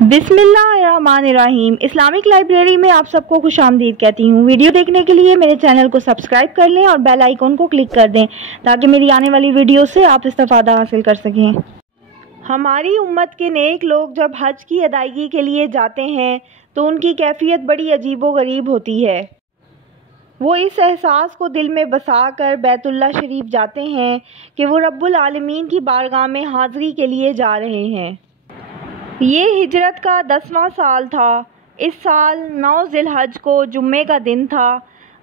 बिस्मिल्लाहिर्रहमानिर्रहीम। Islamic library में आप सबको खुश आमदीद कहती हूँ। वीडियो देखने के लिए मेरे चैनल को सब्सक्राइब कर लें और बेल आइकन को क्लिक कर दें ताकि मेरी आने वाली वीडियो से आप इस्तिफादा हासिल कर सकें। हमारी उम्मत के नेक लोग जब हज की अदायगी के लिए जाते हैं तो उनकी कैफियत बड़ी अजीबोगरीब होती है। वो इस एहसास को दिल में बसा कर बैतुल्लाह शरीफ जाते हैं कि वो रब्बुल आलमीन की बारगाह में हाज़िरी के लिए जा रहे हैं। ये हिजरत का 10वां साल था। इस साल 9 ज़िलहज को जुम्मे का दिन था।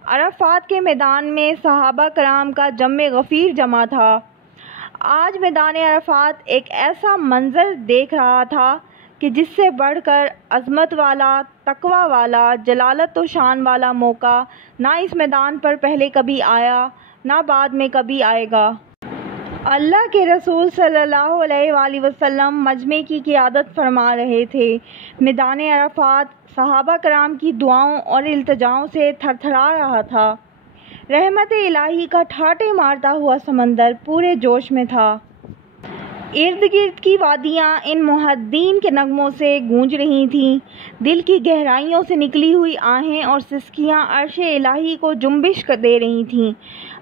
अरफात के मैदान में सहाबा कराम का जम्मे गफ़ीर जमा था। आज मैदान अरफात एक ऐसा मंज़र देख रहा था कि जिससे बढ़कर अज़मत वाला, तक़वा वाला, जलालत व शान वाला मौका ना इस मैदान पर पहले कभी आया ना बाद में कभी आएगा। अल्लाह के रसूल सल्लल्लाहु अलैहि वसल्लम मजमे की क़ियादत फरमा रहे थे। मैदान अरफात सहाबा कराम की दुआओं और इल्तिजाओं से थरथरा रहा था। रहमत इलाही का ठाटे मारता हुआ समंदर पूरे जोश में था। इर्द गिर्द की वादियाँ इन मुहद्दीन के नगमों से गूंज रही थीं। दिल की गहराइयों से निकली हुई आहें और सिसकियाँ अर्श-ए इलाही को जुम्बिश दे रही थीं।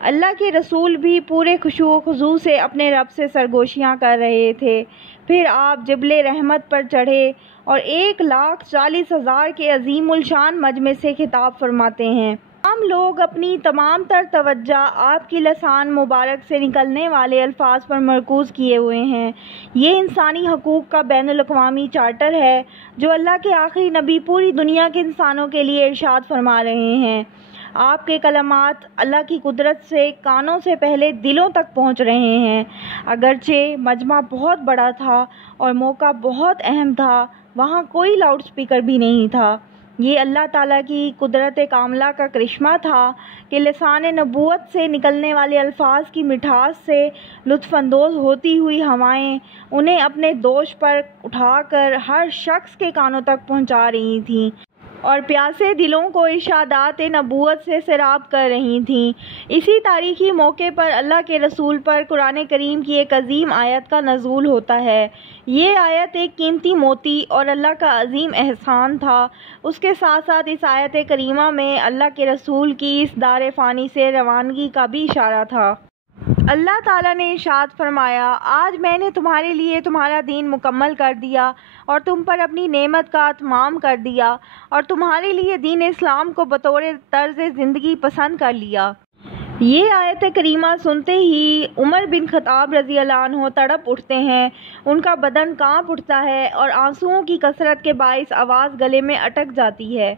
अल्लाह के रसूल भी पूरे खुशू व खुजू से अपने रब से सरगोशियाँ कर रहे थे। फिर आप जिबले रहमत पर चढ़े और 1,40,000 के अजीमुल शान मजमे से खिताब फरमाते हैं। तमाम लोग अपनी तमाम तर तवज्जो आपकी लसान मुबारक से निकलने वाले अल्फाज पर मरकूज़ किए हुए हैं। ये इंसानी हकूक़ का बैनुल-अक़वामी चार्टर है जो अल्लाह के आखिरी नबी पूरी दुनिया के इंसानों के लिए इरशाद फरमा रहे हैं। आपके कलमात अल्लाह की कुदरत से कानों से पहले दिलों तक पहुँच रहे हैं। अगरचे मजमा बहुत बड़ा था और मौका बहुत अहम था, वहाँ कोई लाउड स्पीकर भी नहीं था। ये अल्लाह ताला की कुदरत कामला का करिश्मा था कि लिसान नबूवत से निकलने वाले अल्फाज की मिठास से लुत्फ़अंदोज़ होती हुई हवाएं उन्हें अपने दोष पर उठाकर हर शख्स के कानों तक पहुंचा रही थीं और प्यासे दिलों को इरशादात नबूवत से सैराब कर रही थीं। इसी तारीख़ी मौके पर अल्लाह के रसूल पर कुरान करीम की एक अजीम आयत का नज़ूल होता है। ये आयत एक कीमती मोती और अल्लाह का अजीम एहसान था। उसके साथ साथ इस आयत करीमा में अल्लाह के रसूल की इस दार फ़ानी से रवानगी का भी इशारा था। अल्लाह ताला ने इरशाद फरमाया, आज मैंने तुम्हारे लिए तुम्हारा दीन मुकम्मल कर दिया और तुम पर अपनी नेमत का इत्माम कर दिया और तुम्हारे लिए दीन इस्लाम को बतौर तर्ज ज़िंदगी पसंद कर लिया। ये आयत करीमा सुनते ही उमर बिन खत्ताब रज़ी अल्लाह अन्हु तड़प उठते हैं। उनका बदन कांप उठता है और आंसुओं की कसरत के बाइस आवाज़ गले में अटक जाती है।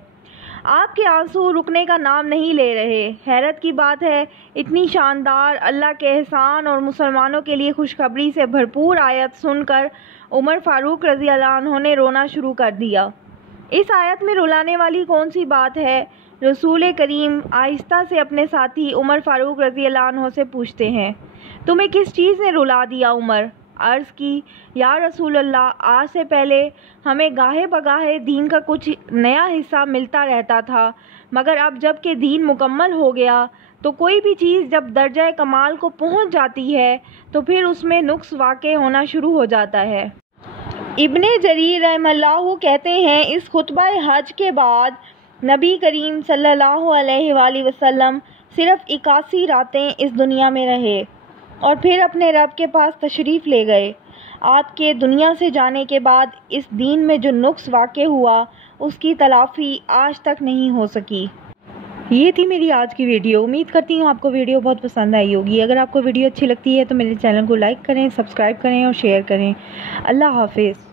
आपके आंसू रुकने का नाम नहीं ले रहे। हैरत की बात है, इतनी शानदार अल्लाह के एहसान और मुसलमानों के लिए खुशखबरी से भरपूर आयत सुनकर उमर फ़ारूक रज़ी अल्लाह अन्हु ने रोना शुरू कर दिया। इस आयत में रुलाने वाली कौन सी बात है? रसूल करीम आहिस्ता से अपने साथी उमर फ़ारूक रज़ी अल्लाह अन्हु से पूछते हैं, तुम्हें किस चीज़ ने रुला दिया उमर? अर्ज़ की, या रसूल अल्लाह, आज से पहले हमें गाहे बगाहे दीन का कुछ नया हिस्सा मिलता रहता था, मगर अब जब कि दीन मुकम्मल हो गया तो कोई भी चीज़ जब दर्जा कमाल को पहुंच जाती है तो फिर उसमें नुक्स वाक़े होना शुरू हो जाता है। इब्ने जरीर रहमतुल्लाह कहते हैं, इस खुतबा हज के बाद नबी करीम सल्लल्लाहु अलैहि वसल्लम सिर्फ़ 81 रातें इस दुनिया में रहे और फिर अपने रब के पास तशरीफ़ ले गए। आपके दुनिया से जाने के बाद इस दीन में जो नुक्स वाक़े हुआ उसकी तलाफ़ी आज तक नहीं हो सकी। ये थी मेरी आज की वीडियो। उम्मीद करती हूँ आपको वीडियो बहुत पसंद आई होगी। अगर आपको वीडियो अच्छी लगती है तो मेरे चैनल को लाइक करें, सब्सक्राइब करें और शेयर करें। अल्लाह हाफ़िज़।